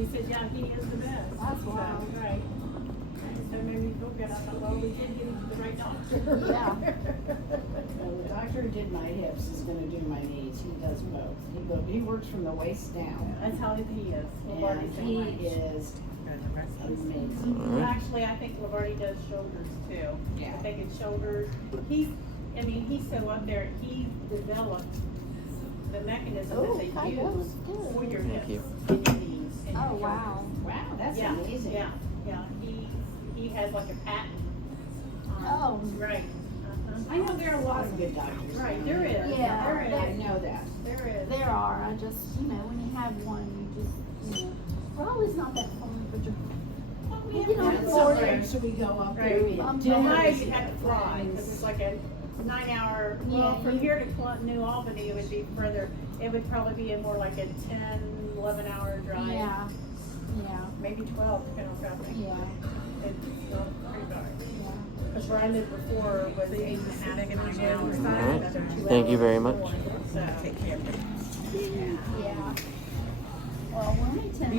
He said, yeah, he is the best. That's wild. So, right. So it made me feel good. I thought, well, we did get him to the right doctor. Yeah. Well, the doctor who did my hips is gonna do my knees. He does both. He works from the waist down. That's how he is. And Lavardi's so he much. is amazing. Alright. Actually, I think Lavardi does shoulders too. Yeah. I think it's shoulders. He's so up there. He developed the mechanism Oh, that they that use was good. for your Thank hips you. and your knees and Oh, your wow. shoulders. Wow, that's Yeah, amazing. yeah, yeah. He has like a patent. Oh. Right. Uh-huh. I know there are a lot of good doctors. Right, now. there is. Yeah, There I is. know that. There is. There are. I just, when you have one, you just, well, it's not that far, but you're. We You know, have it's somewhere, already- so we go up Right. there. We Um, do Ohio, this, you'd have to fly, because it's like a 9-hour, well, Yeah, from you- here to New Albany, it would be further, it would probably be a more like a 10, 11-hour drive. Yeah. Yeah. Maybe 12, depending on traffic. Yeah. It's pretty dark. Yeah. Because where I lived before was 8.5, 9 hours. Alright. So 2 Thank you hours very more. much. So, take care of it. Yeah. Well, we're only 10.